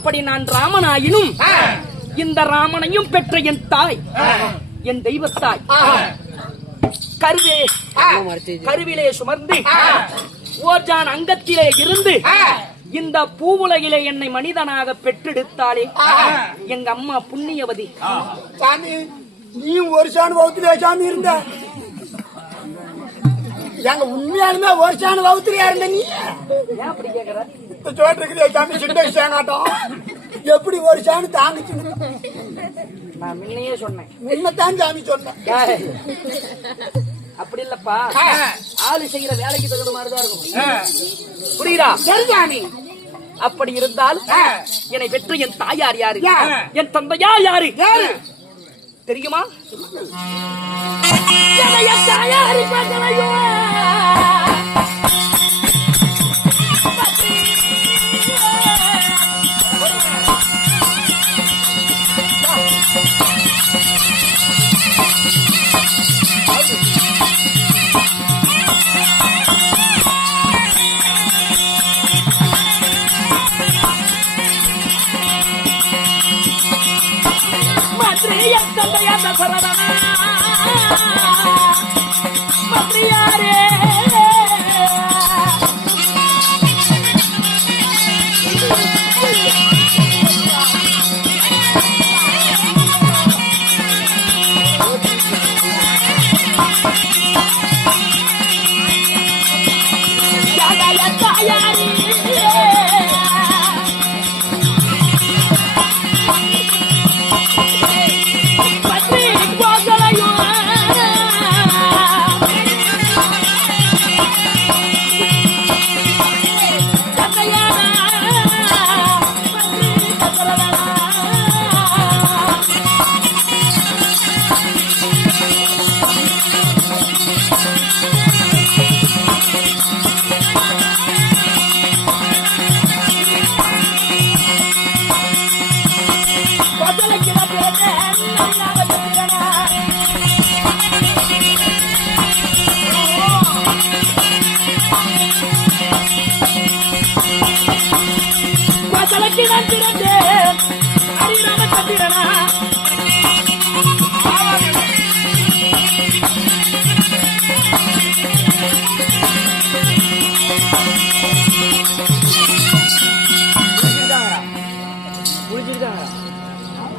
அப்படி நான் ராமனாயினும் இந்த ராமனையும் பெற்ற என் தாய் என் தெய்வத்தாய். கருவே கருவிலே சுமர்ந்து ஓர்ஜான் அங்கத்திலே இருந்து இந்த பூவுலகிலே என்னை மனிதனாக பெற்றெடுத்தாளே. எங்க அம்மா புண்ணியவதி. சாமி நீ ஒரு சாணு வகுத்துல சாமி இருந்த. எங்க உண்மையாலுமே ஒரு சாணு வகுத்துறியா இருந்த நீ. ஏன் அப்படி கேக்குற? இருக்கிறியா சாமி சின்ன சேங்காட்டம் எப்படி ஒரு சாணு தாங்கிச்சு நான் முன்னையே சொன்னேன். உண்மைத்தான் சாமி சொன்னேன். அப்படி இல்லப்பா. ஆளு செய்யற வேலைக்கு தகுந்த மாதிரிதான் இருக்கும். புரியுதா? சரிதாமி அப்படி இருந்தால் என்னை பெற்ற என் தாயார் யாரு? என் தந்தையா யாரு? தெரியுமா? என்னைய தாயார் பார்க்கலையோ. para la mamá.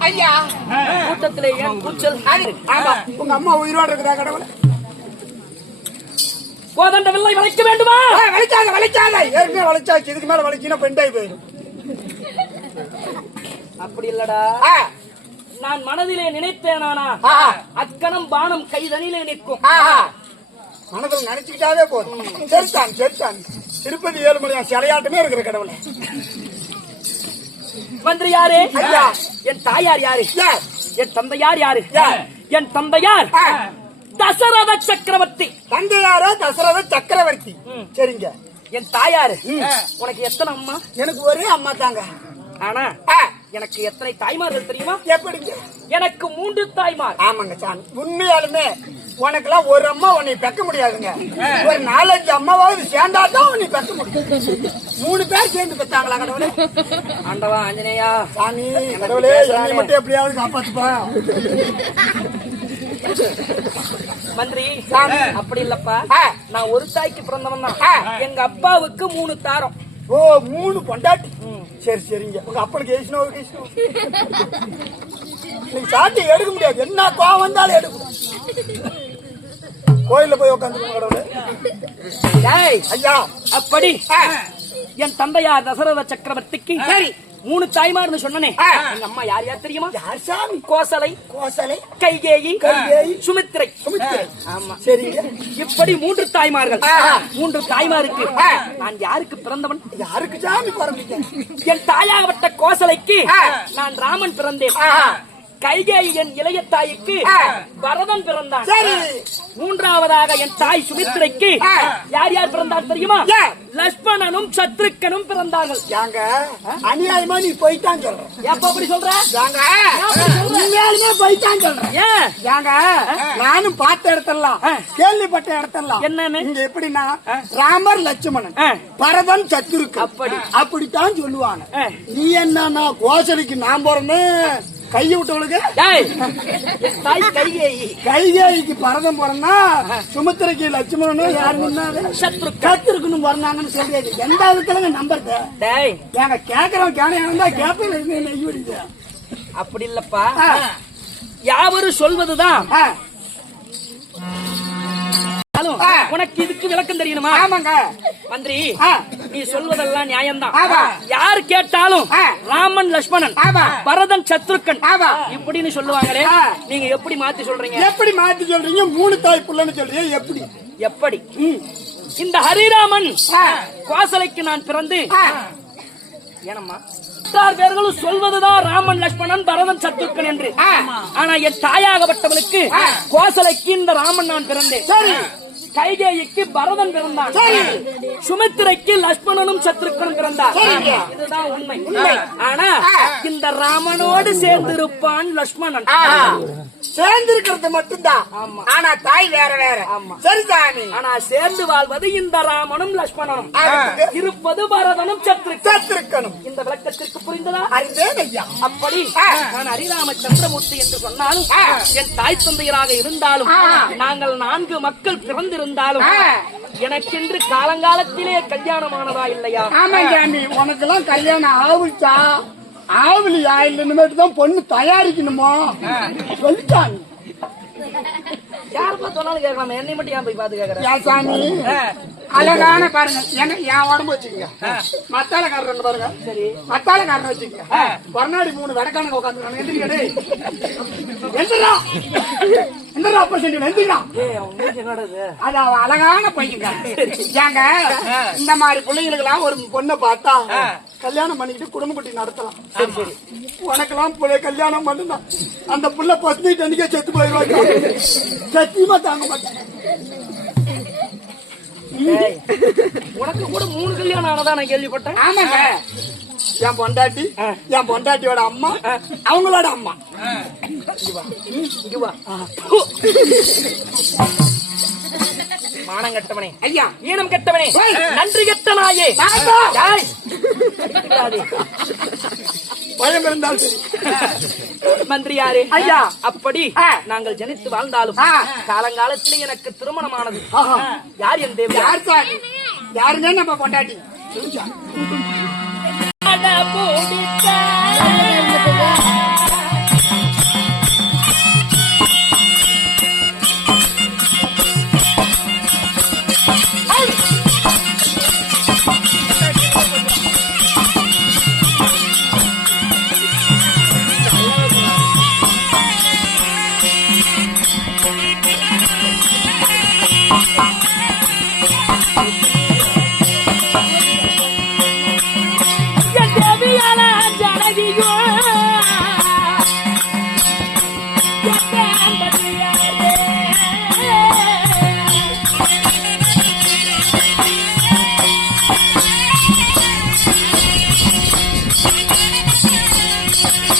ஐயா. கூட்டத்திலே ஏன் கூச்சல்? ஆமா. உங்க அம்மா உயிரோட இருக்குதா கடவுளை? கோதண்ட வில்லை வளைக்க வேண்டுமா? வலிச்சாத வலிச்சாத ஏற்கனவே வலிச்சாச்சு இதுக்கு மேல வலிச்சினா பெண்டாய் போயிடும். அப்படி இல்லடா. நான் மனதிலே நினைத்தேனானா? அக்கணம் பானம் கைதனிலே நிற்கும். மனதில் நினைச்சுக்கிட்டாவே போதும். சரிதான் சரிதான். திருப்பதி ஏழுமலையா சிலையாட்டமே இருக்கிற கடவுளை. மந்திரியாரே. ஐயா. என் தாயார் யாரு? யார்? என் தந்தையார் யாரு? யார்? என் தந்தையார் தசரத சக்கரவர்த்தி. தந்தையாரோ தசரத சக்கரவர்த்தி. சரிங்க. என் தாயாரு. உனக்கு எத்தனை அம்மா? எனக்கு ஒரே அம்மா தாங்க. ஆனா எனக்கு எத்தனை தாய்மார்கள் தெரியுமா? எப்படிங்க? எனக்கு மூன்று தாய்மார். ஆமாங்க சாமி. உண்மையாலுமே உனக்கெல்லாம் ஒரு அம்மா உன்னை பெக்க முடியாதுங்க. ஒரு நாலஞ்சு அம்மாவாவது சேர்ந்தா தான் உன்னை பெக்க முடியும். மூணு பேர் சேர்ந்து பெத்தாங்களா கடவுளே? ஆண்டவா ஆஞ்சநேயா. சாமி கடவுளே என்னை மட்டும் எப்படியாவது காப்பாத்துப்பா. மந்திரி சாமி. அப்படி இல்லப்பா. நான் ஒரு தாய்க்கு பிறந்தவன் தான். எங்க அப்பாவுக்கு மூணு தாரம். ஓ மூணு பொண்டாட்டி. சரி சரிங்க. உங்க அப்பனுக்கு ஏசினோ கேசினோ நீங்க சாட்டி எடுக்க முடியாது. என்ன கோவம் வந்தாலும் எடுக்கும் கோயில்ல போய் உட்காந்துருங்க கடவுளே. ஐயா. அப்படி. என் தந்தையார் தசரத சக்கரவர்த்திக்கு சரி மூணு தாய்மார்னு சொன்னனே. எங்க அம்மா யார் யார் தெரியுமா யார் சாமி கோசலை கோசலை கைகேயி கைகேயி, சுமித்திரை சுமித்திரை. ஆமா சரிங்க இப்படி மூன்று தாய்மார்கள். மூன்று தாய்மாருக்கு. நான் யாருக்கு பிறந்தவன் யாருக்கு சாமி பிறந்தீங்க என் தாயாகப்பட்ட கோசலைக்கு. நான் ராமன் பிறந்தேன். கைகேயி என் இளைய தாய்க்கு. பரதன் பிறந்தான் சரி மூன்றாவதாக என் தாய் சுமித்திரைக்கு. யார் யார் பிறந்தார் தெரியுமா? லட்சுமணனும் சத்ருக்கனும் பிறந்தார்கள் ஏங்க அநியாயமா நீ போய்தான் சொல்ற எப்ப அப்படி சொல்ற ஏங்க உண்மையாலுமே போய்தான் சொல்றேன் ஏன் ஏங்க நானும் பார்த்த இடத்தெல்லாம். கேள்விப்பட்ட இடத்தெல்லாம் என்னன்னு? இங்க எப்படின்னா ராமர் லட்சுமணன். பரதன் சத்துருக்கு அப்படி. அப்படித்தான் சொல்லுவாங்க. நீ என்னன்னா கோசலிக்கு நான் பிறந்தேன் கையை விட்டவளுக்கு தாய் கைகேயி கைகேயிக்கு பரதம் பிறந்தா சுமித்திரைக்கு லட்சுமணனும் யாரு முன்னாரு சத்ருக்கன் கத்திருக்கணும் பிறந்தாங்கன்னு சொல்லியாச்சு எந்த விதத்துல நம்பர்த்த டேய். ஏங்க கேக்குறவன் கேன இருந்தா கேப்பையில இருந்து நெய் அப்படி இல்லப்பா. யாவரும் சொல்வதுதான். உனக்கு இதுக்கு விளக்கம் தெரியணுமா ஆமாங்க மந்திரி. நீ சொல்வதெல்லாம் நியாயம்தான். யார் கேட்டாலும். ராமன் லட்சுமணன். பரதன் சத்ருக்கன். இப்படின்னு சொல்லுவாங்களே. நீங்க எப்படி மாத்தி சொல்றீங்க எப்படி மாத்தி சொல்றீங்க மூணு தாய் புள்ளன்னு சொல்றீங்க எப்படி எப்படி இந்த ஹரிராமன். கோசலைக்கு நான் பிறந்து ஏனம்மா பேர்களும் சொல்வதுதான் ராமன் லட்சுமணன் பரதன் சத்ருக்கன் என்று. ஆனா என் தாயாகப்பட்டவளுக்கு. கோசலைக்கு இந்த ராமன் நான் பிறந்தேன் சரி. கைகேயிக்கு பரதன் பிறந்தான். சுமித்திரைக்கு லட்சுமணனும் சத்ருக்கனும் பிறந்தார். இதுதான் உண்மை. ஆனா. இந்த ராமனோடு சேர்ந்திருப்பான் லட்சுமணன். சேர்ந்து இருக்கிறது மட்டும்தான். ஆனா தாய் வேற வேற. சரி சாமி ஆனா சேர்ந்து வாழ்வது இந்த ராமனும் லட்சுமணனும் இருப்பது பரதனும் சத்ருக்கன் சேர்த்திருக்கணும் இந்த விளக்கத்திற்கு புரிந்ததா அறிந்தேன் ஐயா அப்படி. நான் ஹரிராம சந்திரமூர்த்தி என்று சொன்னாலும். என் தாய் தந்தையராக இருந்தாலும். நாங்கள் நான்கு மக்கள் பிறந்திருந்தாலும். எனக்கென்று காலங்காலத்திலே கல்யாணமானதா இல்லையா ஆமா உனக்கு எல்லாம் கல்யாணம் ஆகுச்சா ஆவலியா இல்லைன்னு தான் பொண்ணு தயாரிக்கணுமோ? சொல்லிட்டாங்க. யார் பார்த்தாலும் கேட்கலாமா? என்னை மட்டும் ஏன் போய் பார்த்து கேட்கறேன் ஏன் சாமி. அழகான பாருங்க. என்ன என் உடம்பு வச்சுக்கங்க. மத்தாலக்காரன் பாருங்க. சரி. மத்தாலக்காரன் வச்சுக்கங்க. கர்நாடி மூணு வடக்கானுங்க உட்காந்துருக்காங்க எந்திரிக்கடே எந்திரா. என்னடா இது? அது அவ அழகான பையங்க ஏங்க இந்த மாதிரி பிள்ளைங்களுக்கு எல்லாம் ஒரு பொண்ணை பார்த்தா கல்யாணம் பண்ணிக்கிட்டு குடும்ப குட்டி நடத்தலாம். சரி சரி. உனக்கெல்லாம் புள்ள கல்யாணம் பண்ணுனா அந்த புள்ள பத்து அன்னைக்கே செத்து போயிடுவாங்க. சத்தியமா தாங்க மாட்டேன். உனக்கு கூட மூணு கல்யாணம் ஆனதா நான் கேள்விப்பட்டேன். ஆமாங்க. என் பொண்டாட்டி என் பொண்டாட்டியோட அம்மா அவங்களோட அம்மா. மானம் கெட்டவனே ஐயா ஈனம் கெட்டவனே. நன்றி கெட்ட நாயே. பயம் இருந்தால் சரி மந்திரியாரே ஐயா. அப்படி. நாங்கள் ஜனித்து வாழ்ந்தாலும். காலங்காலத்திலே எனக்கு திருமணமானது. யார் என் தேவி யார் சாமி யாருங்க நம்ம பொண்டாட்டி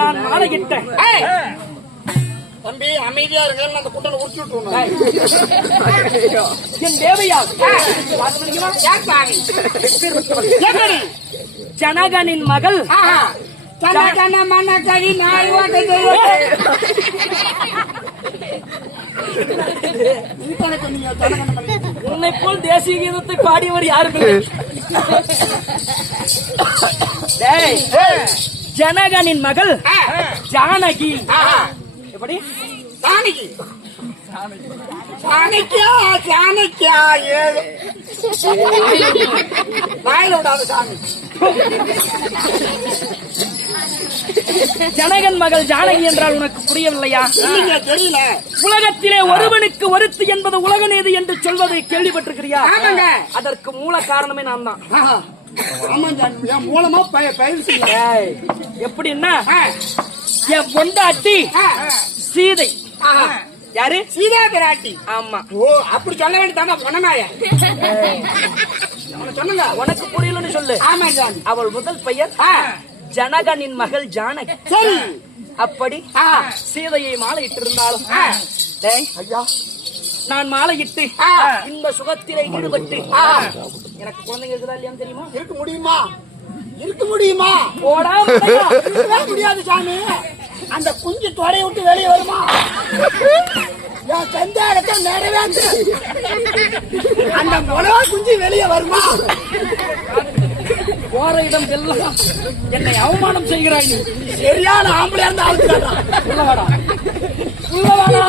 நான் மாலையிட்டேன். தம்பி அமைதியா இருங்க அந்த குட்டனை உரிச்சு விட்டுருணும் என் தேவையா? ஜனகனின் மகள். ஆஹா. கன கன மன கரி நாய் ஓட்ட நீ தானே சொன்னீங்க, கன கன மன. உன்னை போல் தேசிய கீதத்தை பாடியவர் யாரும். டேய், ஜனகனின் மகள் ஜானகி. எப்படி? சாணிக்கு சாணிக்கியா சாணிக்கியா ஏழு. வாயில விடாத சாமி ஜனகன் மகள் ஜானகி என்றால் உனக்கு புரியவில்லையா? தெரியல. உலகத்திலே ஒருவனுக்கு ஒருத்தி என்பது உலக நீதி என்று சொல்வதை கேள்விப்பட்டிருக்கிறியா. அதற்கு மூல காரணமே நான் தான். ஆமா என் மூலமா பய பயிர் செய்ய எப்படின்னா என் பொண்டாட்டி சீதை. யாரு? சீதா பிராட்டி ஆமா. ஓ அப்படி சொல்ல வேண்டியதாங்க பொண்ணனாய சொன்னுங்க. உனக்கு புரியலன்னு சொல்லு. ஆமா அவள் முதல் பெயர் ஜனகனின் மகள் ஜானகி. சரி. அப்படி. சீதையை மாலையிட்டு இருந்தாலும் ஆ. டேய், ஐயா. நான் மாலையிட்டு. இந்த சுகத்திலே ஈடுபட்டு. எனக்கு குழந்தைங்க இருக்குதா இல்லையான்னு தெரியுமா? இருக்க முடியுமா? இருக்க முடியுமா? போடா முடியாது சாமி. அந்த குஞ்சு தொடைய விட்டு வெளியே வருமா? என் சந்தேகத்தை நிறைவேற்று. அந்த மிளகா குஞ்சு வெளியே வருமா? போற இடம் எல்லாம் என்னை அவமானம் செய்கிறாய் சரியான ஆம்பளையா இருந்தா அழுத்துறாடா உள்ள வாடா. உள்ள வாடா.